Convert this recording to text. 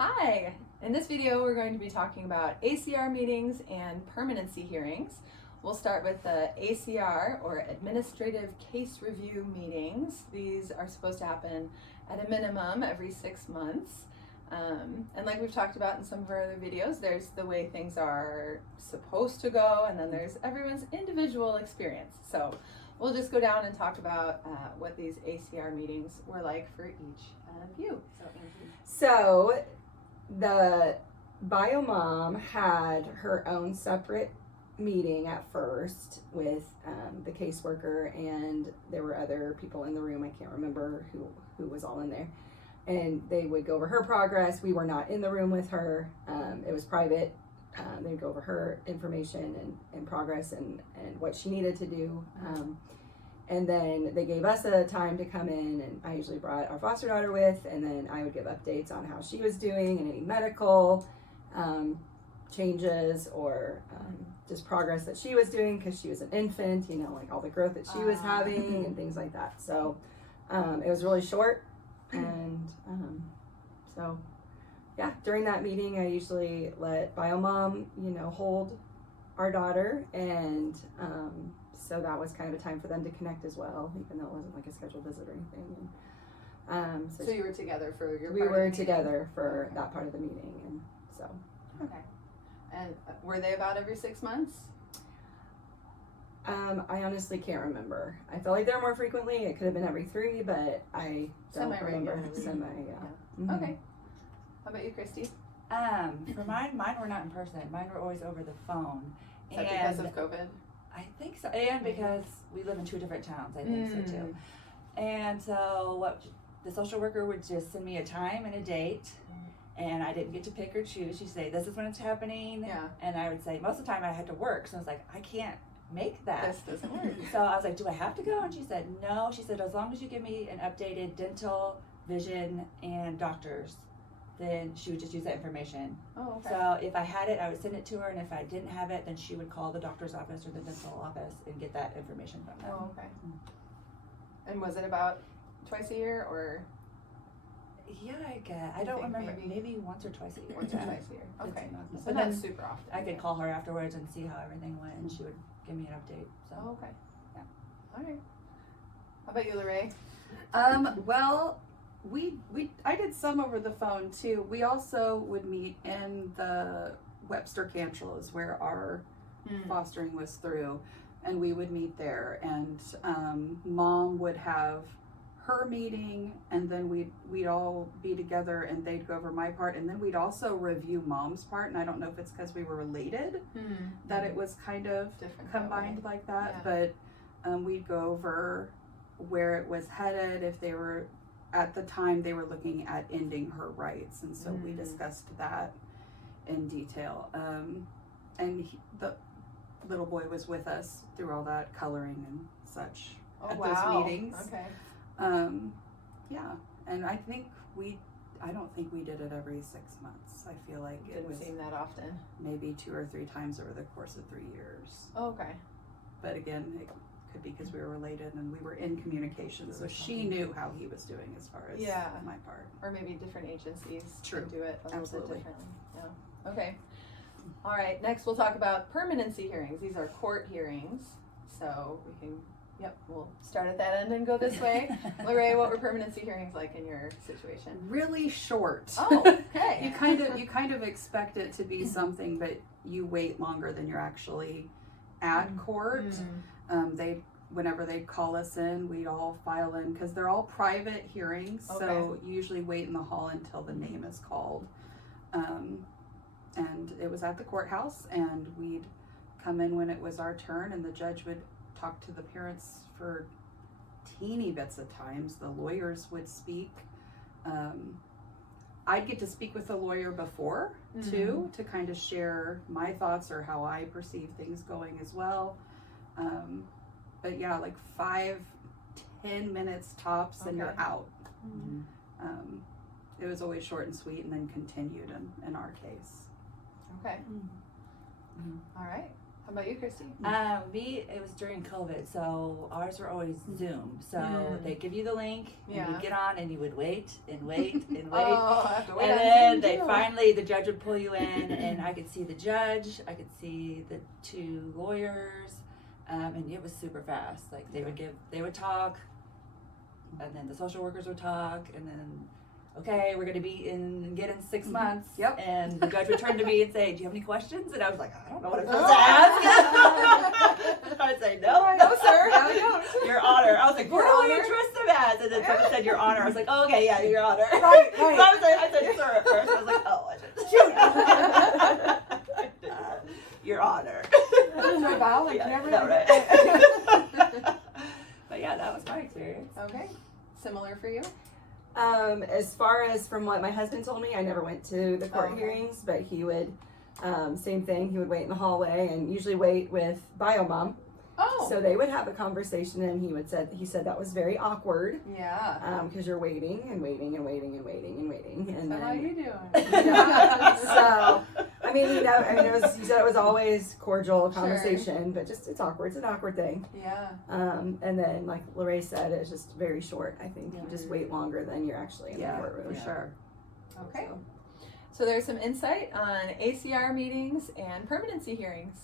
Hi! In this video we're going to be talking about ACR meetings and permanency hearings. We'll start with the ACR, or Administrative Case Review meetings. These are supposed to happen at a minimum every 6 months. And like we've talked about in some of our other videos, there's the way things are supposed to go, and then there's everyone's individual experience. So we'll just go down and talk about what these ACR meetings were like for each of you. So the bio mom had her own separate meeting at first with the caseworker, and there were other people in the room. I can't remember who was all in there. And they would go over her progress. We were not in the room with her. It was private. They would go over her information and progress and what she needed to do. And then they gave us a time to come in, and I usually brought our foster daughter with, and then I would give updates on how she was doing and any medical changes or just progress that she was doing, because she was an infant, like all the growth that she was having and things like that. So it was really short. And so yeah, during that meeting I usually let bio mom hold our daughter, and so that was kind of a time for them to connect as well, even though it wasn't like a scheduled visit or anything. And so you were together for your we were together for that part of the meeting, and so okay. And were they about every 6 months? I honestly can't remember. I felt like they were more frequently. It could have been every 3, but I don't remember. Yeah. Mm-hmm. Okay. How about you, Kristy? For mine were not in person. Mine were always over the phone. Is that because of COVID? I think so, and because we live in 2 different towns. I think so too. And so the social worker would just send me a time and a date, and I didn't get to pick or choose. She'd say, "This is when it's happening," and I would say, most of the time I had to work, so I was like, I can't make that. This doesn't work. So I was like, do I have to go? And she said, no. She said, as long as you give me an updated dental, vision, and doctors, then she would just use that information. Oh, okay. So if I had it, I would send it to her, and if I didn't have it, then she would call the doctor's office or the dental office and get that information from them. Oh, okay. And was it about twice a year, or? Yeah, I guess. I don't remember. Maybe once or twice a year. Once or twice a year. Okay. So not super often. I could call her afterwards and see how everything went, and she would give me an update. So. Oh, okay. Yeah. All right. How about you, LaRae? Well, I did some over the phone too. We also would meet in the Webster Cantrells, where our fostering was through, and we would meet there, and mom would have her meeting, and then we'd all be together, and they'd go over my part, and then we'd also review mom's part. And I don't know if it's because we were related that it was kind of different combined like that, but we'd go over where it was headed, if they were at the time they were looking at ending her rights, and so we discussed that in detail. And the little boy was with us through all that coloring and such at those meetings. Okay. Yeah, and I don't think we did it every 6 months. I feel like it didn't seem that often. Maybe 2 or 3 times over the course of 3 years. Oh, okay. But again, it could be because we were related and we were in communication, so she knew how he was doing as far as my part. Or maybe different agencies True. do it a little bit differently. Yeah. Okay. All right. Next, we'll talk about permanency hearings. These are court hearings, so we can. Yep, we'll start at that end and go this way. LaRae, what were permanency hearings like in your situation? Really short. Oh, okay. You kind of expect it to be something, but you wait longer than you're actually at court. Whenever they call us in, we'd all file in, because they're all private hearings, so you usually wait in the hall until the name is called. And it was at the courthouse, and we'd come in when it was our turn, and the judge would talk to the parents for teeny bits of times. The lawyers would speak. I'd get to speak with the lawyer before too, to kind of share my thoughts or how I perceive things going as well. But yeah, like 5-10 minutes tops, and you're out. It was always short and sweet, and then continued in our case. Okay. All right. How about you, Kristy? It was during COVID, so ours were always Zoom. So they give you the link, and you would get on, and you would wait and wait and wait. Oh, I have to wait and on then Zoom they too. finally the judge would pull you in, and I could see the judge, I could see the 2 lawyers, and it was super fast. Like they would talk, and then the social workers would talk, and then, okay, we're gonna be in 6 months. Yep. And the judge would turn to me and say, "Do you have any questions?" And I was like, "I don't know what I'm supposed to ask." I would say, "No, no, sir, No, we don't. Your Honor." I was like, "What Your do I Honor? address them as?" And then someone said, "Your Honor." I was like, "Oh, okay, yeah, Your Honor." Right, So I said, "Sir" at first. I was like, "Oh, I should." Your Honor. Yeah, no, right. But yeah, that was my experience. Okay. Similar for you? As far as from what my husband told me, I never went to the court okay. hearings, but he would, same thing, he would wait in the hallway and usually wait with Biomom. Oh. So they would have a conversation, and he said that was very awkward, Yeah. because you're waiting and waiting and waiting and waiting and waiting. And So then, how you doing? so, I mean, he said it was always cordial conversation, but just, it's awkward. It's an awkward thing. Yeah. And then, like LaRae said, it's just very short. I think you just wait longer than you're actually in the courtroom. For sure. Okay. So there's some insight on ACR meetings and permanency hearings.